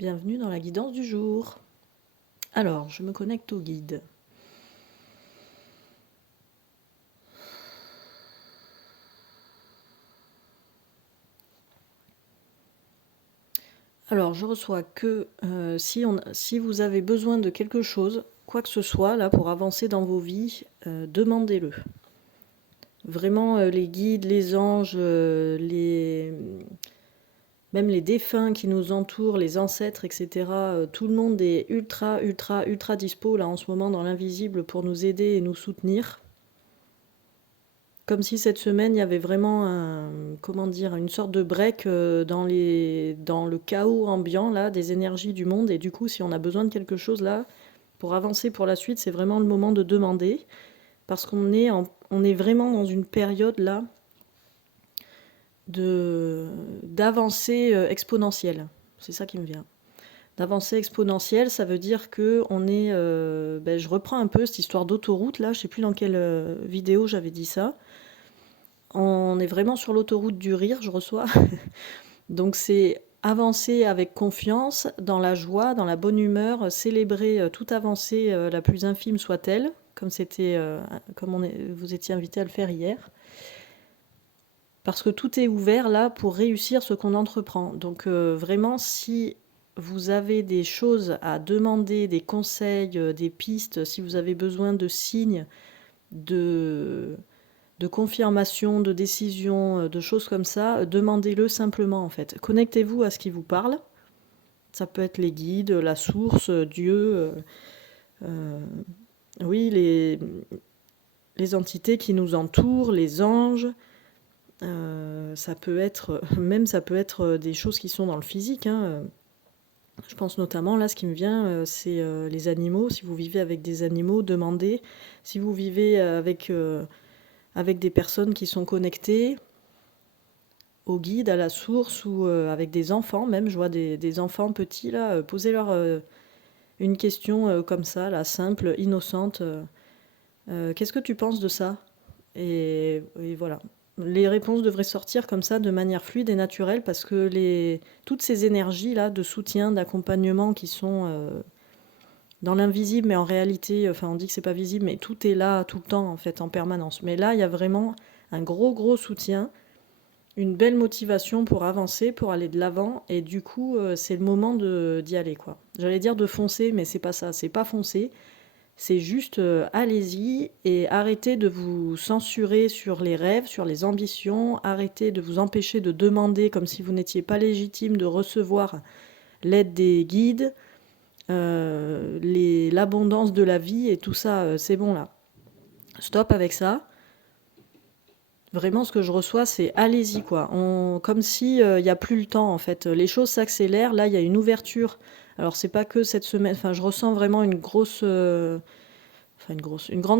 Bienvenue dans la guidance du jour. Alors, je me connecte au guide. Alors, je reçois que si vous avez besoin de quelque chose, quoi que ce soit, là, pour avancer dans vos vies, demandez-le. Vraiment, les guides, les anges, même les défunts qui nous entourent, les ancêtres, etc., tout le monde est ultra, ultra, ultra dispo, là, en ce moment, dans l'invisible, pour nous aider et nous soutenir. Comme si cette semaine, il y avait vraiment une sorte de break dans le chaos ambiant là, des énergies du monde. Et du coup, si on a besoin de quelque chose là, pour avancer pour la suite, c'est vraiment le moment de demander. Parce on est vraiment dans une période là d'avancée exponentielle. C'est ça qui me vient. D'avancée exponentielle, ça veut dire que je reprends un peu cette histoire d'autoroute là, je sais plus dans quelle vidéo j'avais dit ça. On est vraiment sur l'autoroute du rire, je reçois. Donc c'est avancer avec confiance, dans la joie, dans la bonne humeur, célébrer toute avancée, la plus infime soit-elle, comme vous étiez invité à le faire hier. Parce que tout est ouvert là pour réussir ce qu'on entreprend. Donc vraiment, si vous avez des choses à demander, des conseils, des pistes, si vous avez besoin de signes, de confirmation, de décision, de choses comme ça, demandez-le simplement en fait. Connectez-vous à ce qui vous parle. Ça peut être les guides, la source, Dieu, euh, oui, les entités qui nous entourent, les anges. Ça peut être des choses qui sont dans le physique. Hein. Je pense notamment, là, ce qui me vient, c'est les animaux. Si vous vivez avec des animaux, demandez. Si vous vivez avec des personnes qui sont connectées, au guide, à la source ou avec des enfants même. Je vois des enfants petits là, poser une question comme ça, là, simple, innocente. Qu'est-ce que tu penses de ça et voilà. Les réponses devraient sortir comme ça de manière fluide et naturelle parce que toutes ces énergies là de soutien, d'accompagnement qui sont dans l'invisible, mais en réalité, enfin on dit que c'est pas visible, mais tout est là tout le temps en fait, en permanence. Mais là, il y a vraiment un gros gros soutien, une belle motivation pour avancer, pour aller de l'avant, et du coup, c'est le moment d'y aller, quoi. J'allais dire de foncer, mais c'est pas ça, c'est pas foncer, c'est juste allez-y et arrêtez de vous censurer sur les rêves, sur les ambitions, arrêtez de vous empêcher de demander comme si vous n'étiez pas légitime de recevoir l'aide des guides, l'abondance de la vie et tout ça, c'est bon là. Stop avec ça. Vraiment, ce que je reçois, c'est allez-y, quoi. Comme si il n'y a plus le temps, en fait. Les choses s'accélèrent. Là, il y a une ouverture. Alors, c'est pas que cette semaine. Enfin, je ressens vraiment une grande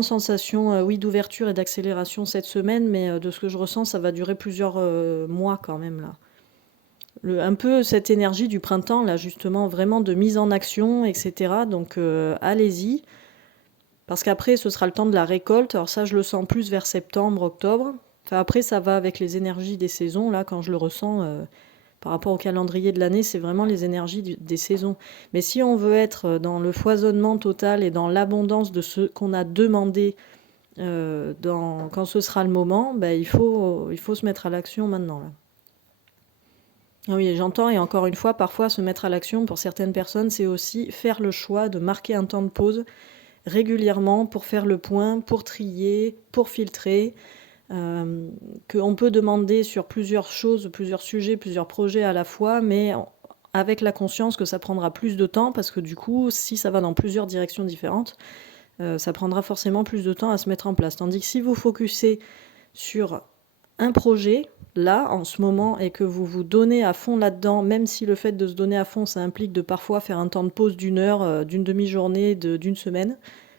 sensation, oui, d'ouverture et d'accélération cette semaine, mais de ce que je ressens, ça va durer plusieurs mois quand même, là. Un peu cette énergie du printemps, là, justement, vraiment de mise en action, etc. Donc, allez-y. Parce qu'après, ce sera le temps de la récolte. Alors ça, je le sens plus vers septembre, octobre. Enfin, après, ça va avec les énergies des saisons. Là, quand je le ressens par rapport au calendrier de l'année, c'est vraiment les énergies des saisons. Mais si on veut être dans le foisonnement total et dans l'abondance de ce qu'on a demandé quand ce sera le moment, ben, il faut se mettre à l'action maintenant. Là. Ah oui, j'entends, et encore une fois, parfois se mettre à l'action, pour certaines personnes, c'est aussi faire le choix de marquer un temps de pause régulièrement pour faire le point, pour trier, pour filtrer, qu'on peut demander sur plusieurs choses, plusieurs sujets, plusieurs projets à la fois, mais avec la conscience que ça prendra plus de temps, parce que du coup, si ça va dans plusieurs directions différentes, ça prendra forcément plus de temps à se mettre en place. Tandis que si vous focussez sur un projet, là, en ce moment, et que vous vous donnez à fond là-dedans, même si le fait de se donner à fond, ça implique de parfois faire un temps de pause d'une heure, d'une demi-journée, d'une semaine,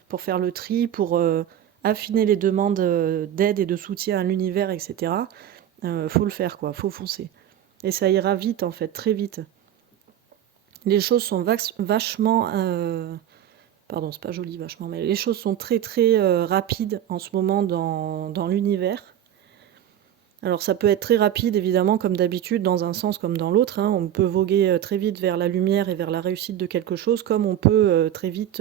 pour faire le tri, pour affiner les demandes d'aide et de soutien à l'univers, etc. Faut le faire, quoi, faut foncer. Et ça ira vite, en fait, très vite. Les choses sont vachement... pardon, c'est pas joli, vachement, mais les choses sont très, très rapides en ce moment dans l'univers. Alors ça peut être très rapide, évidemment, comme d'habitude, dans un sens comme dans l'autre, hein. On peut voguer très vite vers la lumière et vers la réussite de quelque chose, comme on peut très vite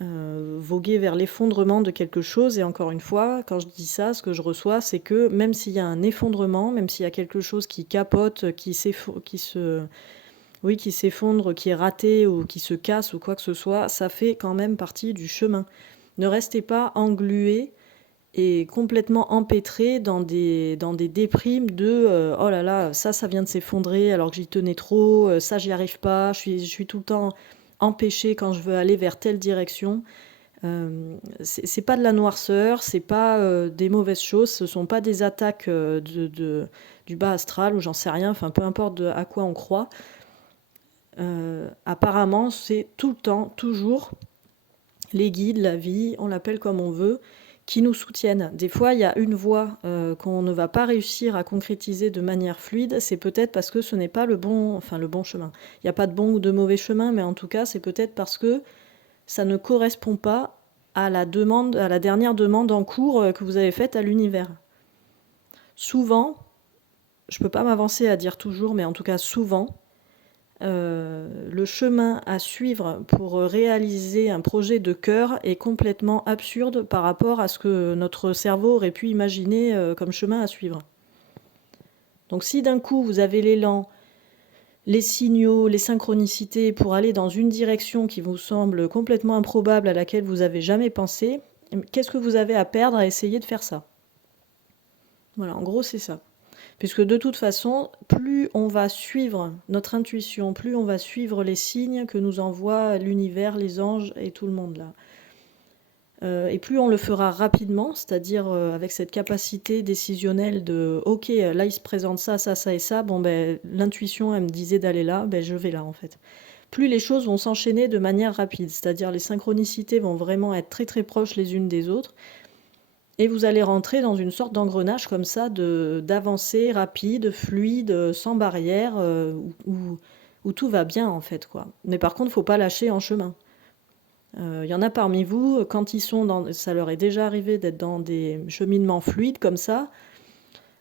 voguer vers l'effondrement de quelque chose. Et encore une fois, quand je dis ça, ce que je reçois, c'est que même s'il y a un effondrement, même s'il y a quelque chose qui capote, qui s'effondre, qui est raté ou qui se casse ou quoi que ce soit, ça fait quand même partie du chemin. Ne restez pas englués et complètement empêtré dans des déprimes de oh là là, ça vient de s'effondrer alors que j'y tenais trop, ça j'y arrive pas, je suis tout le temps empêché quand je veux aller vers telle direction. C'est pas de la noirceur, c'est pas des mauvaises choses, ce sont pas des attaques du bas astral ou j'en sais rien, enfin peu importe à quoi on croit. Apparemment, c'est tout le temps, toujours les guides, la vie, on l'appelle comme on veut, qui nous soutiennent. Des fois, il y a une voie qu'on ne va pas réussir à concrétiser de manière fluide, c'est peut-être parce que ce n'est pas le bon chemin. Il n'y a pas de bon ou de mauvais chemin, mais en tout cas, c'est peut-être parce que ça ne correspond pas à la dernière demande en cours que vous avez faite à l'univers. Souvent, je ne peux pas m'avancer à dire toujours, mais en tout cas souvent, le chemin à suivre pour réaliser un projet de cœur est complètement absurde par rapport à ce que notre cerveau aurait pu imaginer comme chemin à suivre. Donc si d'un coup vous avez l'élan, les signaux, les synchronicités pour aller dans une direction qui vous semble complètement improbable, à laquelle vous n'avez jamais pensé, qu'est-ce que vous avez à perdre à essayer de faire ça? Voilà, en gros c'est ça. Puisque de toute façon, plus on va suivre notre intuition, plus on va suivre les signes que nous envoient l'univers, les anges et tout le monde là. Et plus on le fera rapidement, c'est-à-dire avec cette capacité décisionnelle de ok, là il se présente ça, ça, ça et ça, bon ben l'intuition elle me disait d'aller là, ben je vais là en fait. Plus les choses vont s'enchaîner de manière rapide, c'est-à-dire les synchronicités vont vraiment être très très proches les unes des autres. Et vous allez rentrer dans une sorte d'engrenage comme ça, d'avancée rapide, fluide, sans barrière, où tout va bien en fait, quoi. Mais par contre, il ne faut pas lâcher en chemin. Il y en a parmi vous, quand ils sont ça leur est déjà arrivé d'être dans des cheminements fluides comme ça,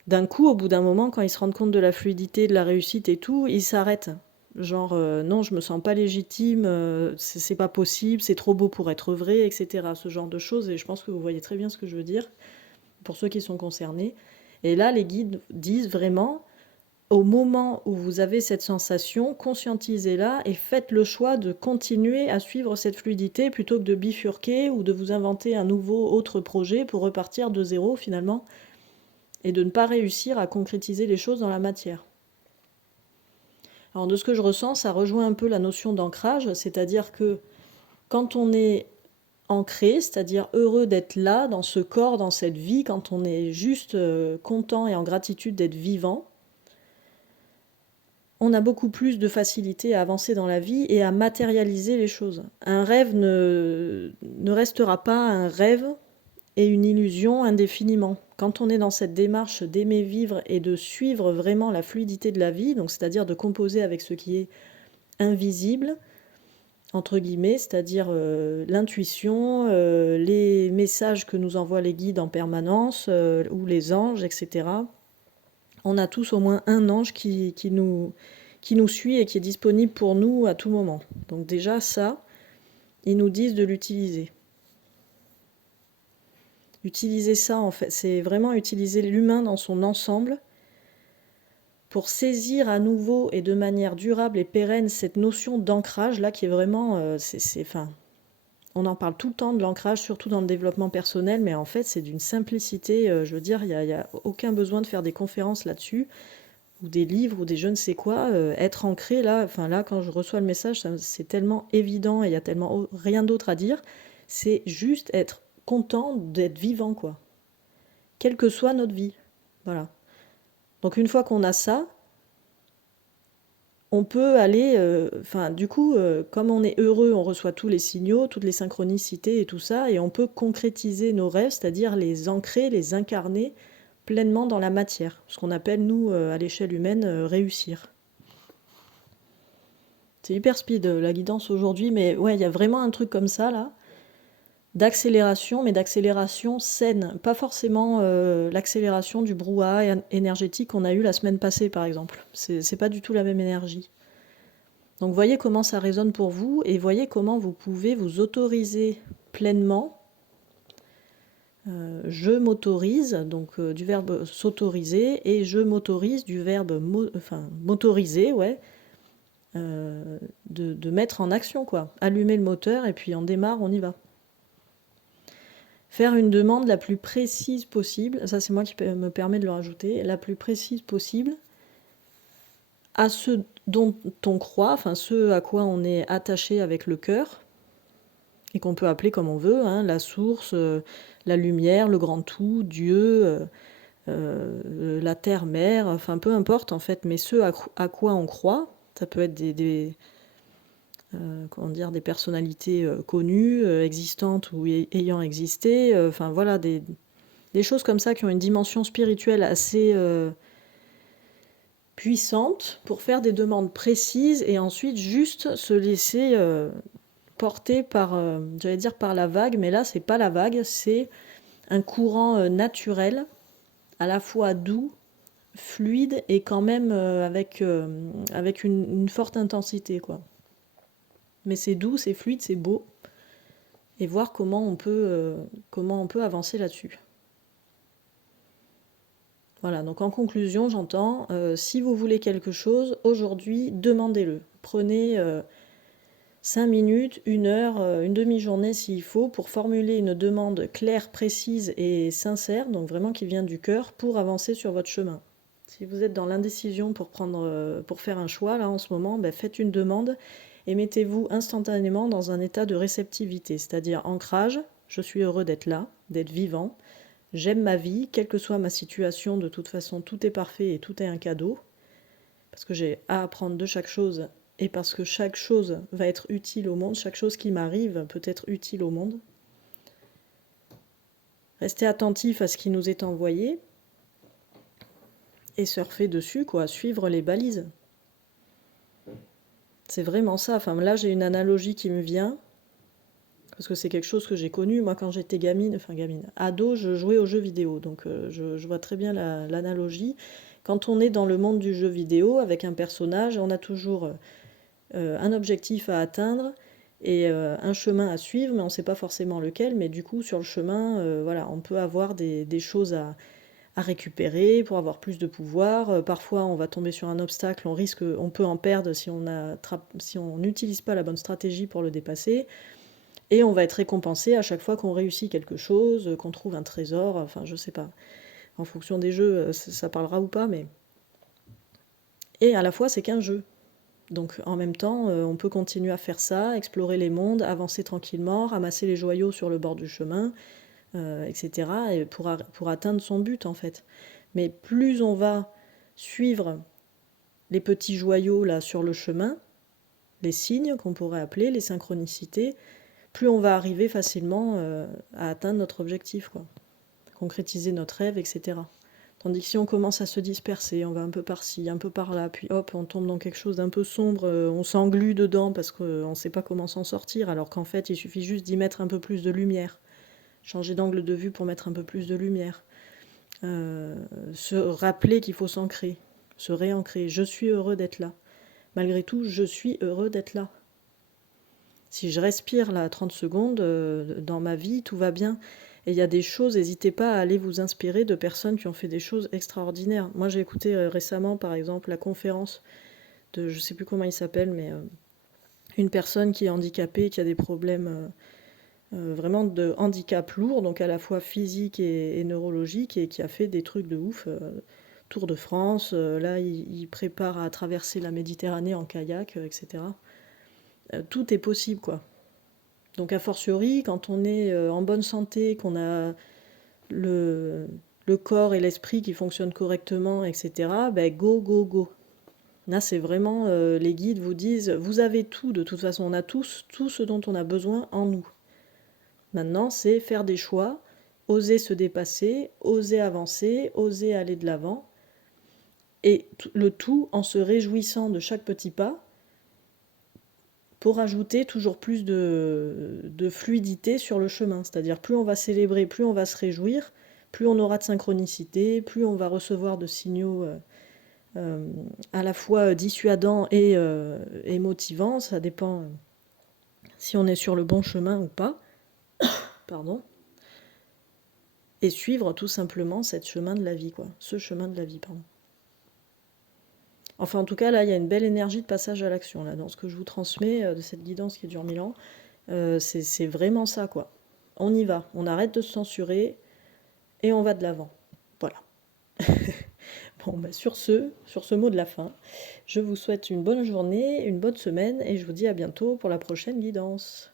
d'un coup, au bout d'un moment, quand ils se rendent compte de la fluidité, de la réussite et tout, ils s'arrêtent. Genre, non, je me sens pas légitime, c'est pas possible, c'est trop beau pour être vrai, etc. Ce genre de choses, et je pense que vous voyez très bien ce que je veux dire pour ceux qui sont concernés. Et là, les guides disent vraiment, au moment où vous avez cette sensation, conscientisez-la et faites le choix de continuer à suivre cette fluidité plutôt que de bifurquer ou de vous inventer un nouveau autre projet pour repartir de zéro finalement et de ne pas réussir à concrétiser les choses dans la matière. Alors de ce que je ressens, ça rejoint un peu la notion d'ancrage, c'est-à-dire que quand on est ancré, c'est-à-dire heureux d'être là, dans ce corps, dans cette vie, quand on est juste content et en gratitude d'être vivant, on a beaucoup plus de facilité à avancer dans la vie et à matérialiser les choses. Un rêve ne restera pas un rêve et une illusion indéfiniment. Quand on est dans cette démarche d'aimer vivre et de suivre vraiment la fluidité de la vie, donc c'est-à-dire de composer avec ce qui est invisible, entre guillemets, c'est-à-dire l'intuition, les messages que nous envoient les guides en permanence, ou les anges, etc. On a tous au moins un ange qui nous suit et qui est disponible pour nous à tout moment. Donc déjà ça, ils nous disent de l'utiliser. Utiliser ça, en fait, c'est vraiment utiliser l'humain dans son ensemble pour saisir à nouveau et de manière durable et pérenne cette notion d'ancrage là qui est vraiment, on en parle tout le temps de l'ancrage, surtout dans le développement personnel, mais en fait c'est d'une simplicité, je veux dire, il y a aucun besoin de faire des conférences là-dessus, ou des livres, ou des je ne sais quoi, être ancré là, quand je reçois le message, c'est tellement évident et il y a tellement rien d'autre à dire, c'est juste être content d'être vivant, quoi. Quelle que soit notre vie. Voilà. Donc une fois qu'on a ça, on peut aller, du coup, comme on est heureux, on reçoit tous les signaux, toutes les synchronicités et tout ça, et on peut concrétiser nos rêves, c'est-à-dire les ancrer, les incarner pleinement dans la matière, ce qu'on appelle, nous, à l'échelle humaine, réussir. C'est hyper speed la guidance aujourd'hui, mais ouais, il y a vraiment un truc comme ça, là, d'accélération, mais d'accélération saine, pas forcément l'accélération du brouhaha énergétique qu'on a eu la semaine passée, par exemple. C'est pas du tout la même énergie. Donc voyez comment ça résonne pour vous et voyez comment vous pouvez vous autoriser pleinement. Je m'autorise, donc du verbe s'autoriser, et je m'autorise du verbe m'autoriser, ouais, de mettre en action, quoi. Allumer le moteur et puis on démarre, on y va. Faire une demande la plus précise possible, ça c'est moi qui me permet de le rajouter, la plus précise possible à ce dont on croit, enfin ce à quoi on est attaché avec le cœur, et qu'on peut appeler comme on veut, hein, la source, la lumière, le grand tout, Dieu, la terre-mère, enfin peu importe en fait, mais ce à quoi on croit, ça peut être des personnalités connues, existantes ou ayant existé, enfin voilà, des choses comme ça qui ont une dimension spirituelle assez puissante pour faire des demandes précises et ensuite juste se laisser porter par, j'allais dire par la vague, mais là c'est pas la vague, c'est un courant naturel, à la fois doux, fluide et quand même avec une forte intensité, quoi. Mais c'est doux, c'est fluide, c'est beau. Et voir comment on peut avancer là-dessus. Voilà, donc en conclusion, j'entends, si vous voulez quelque chose, aujourd'hui, demandez-le. Prenez 5 minutes, 1 heure, une demi-journée s'il faut, pour formuler une demande claire, précise et sincère, donc vraiment qui vient du cœur, pour avancer sur votre chemin. Si vous êtes dans l'indécision pour faire un choix, là en ce moment, faites une demande et mettez-vous instantanément dans un état de réceptivité, c'est-à-dire ancrage, je suis heureux d'être là, d'être vivant, j'aime ma vie, quelle que soit ma situation, de toute façon tout est parfait et tout est un cadeau, parce que j'ai à apprendre de chaque chose et parce que chaque chose va être utile au monde, chaque chose qui m'arrive peut être utile au monde. Restez attentif à ce qui nous est envoyé et surfer dessus, quoi, suivre les balises. C'est vraiment ça. Enfin, là, j'ai une analogie qui me vient, parce que c'est quelque chose que j'ai connu. Moi, quand j'étais gamine, ado, je jouais aux jeux vidéo. Donc, je vois très bien l'analogie. Quand on est dans le monde du jeu vidéo, avec un personnage, on a toujours un objectif à atteindre et un chemin à suivre, mais on ne sait pas forcément lequel. Mais du coup, sur le chemin, voilà, on peut avoir des choses à récupérer pour avoir plus de pouvoir. Parfois, on va tomber sur un obstacle, on peut en perdre si on n'utilise pas la bonne stratégie pour le dépasser. Et on va être récompensé à chaque fois qu'on réussit quelque chose, qu'on trouve un trésor, enfin je sais pas. En fonction des jeux, ça parlera ou pas, mais... Et à la fois, c'est qu'un jeu. Donc en même temps, on peut continuer à faire ça, explorer les mondes, avancer tranquillement, ramasser les joyaux sur le bord du chemin, etc. Et pour atteindre son but, en fait. Mais plus on va suivre les petits joyaux là sur le chemin, les signes qu'on pourrait appeler, les synchronicités, plus on va arriver facilement à atteindre notre objectif, quoi. Concrétiser notre rêve, etc. Tandis que si on commence à se disperser, on va un peu par-ci, un peu par-là, puis hop, on tombe dans quelque chose d'un peu sombre, on s'englue dedans parce qu'on ne sait pas comment s'en sortir, alors qu'en fait, il suffit juste d'y mettre un peu plus de lumière. Changer d'angle de vue pour mettre un peu plus de lumière. Se rappeler qu'il faut s'ancrer, se réancrer. Je suis heureux d'être là. Malgré tout, je suis heureux d'être là. Si je respire là 30 secondes, dans ma vie, tout va bien. Et il y a des choses, n'hésitez pas à aller vous inspirer de personnes qui ont fait des choses extraordinaires. Moi, j'ai écouté récemment, par exemple, la conférence de, je ne sais plus comment il s'appelle, mais une personne qui est handicapée, qui a des problèmes vraiment de handicap lourd, donc à la fois physique et neurologique, et qui a fait des trucs de ouf. Tour de France, là, il prépare à traverser la Méditerranée en kayak, etc. Tout est possible, quoi. Donc a fortiori, quand on est en bonne santé, qu'on a le corps et l'esprit qui fonctionnent correctement, etc., go, go, go. Là, c'est vraiment, les guides vous disent, vous avez tout, de toute façon, on a tous tout ce dont on a besoin en nous. Maintenant, c'est faire des choix, oser se dépasser, oser avancer, oser aller de l'avant, et le tout en se réjouissant de chaque petit pas, pour ajouter toujours plus de fluidité sur le chemin. C'est-à-dire plus on va célébrer, plus on va se réjouir, plus on aura de synchronicité, plus on va recevoir de signaux à la fois dissuadants et motivants. Ça dépend si on est sur le bon chemin ou pas. Pardon. Et suivre tout simplement ce chemin de la vie, pardon. Enfin, en tout cas, là, il y a une belle énergie de passage à l'action, là, dans ce que je vous transmets, de cette guidance qui dure 1000 ans. C'est vraiment ça, quoi. On y va, on arrête de se censurer, et on va de l'avant. Voilà. Bon, bah, sur ce mot de la fin, je vous souhaite une bonne journée, une bonne semaine, et je vous dis à bientôt pour la prochaine guidance.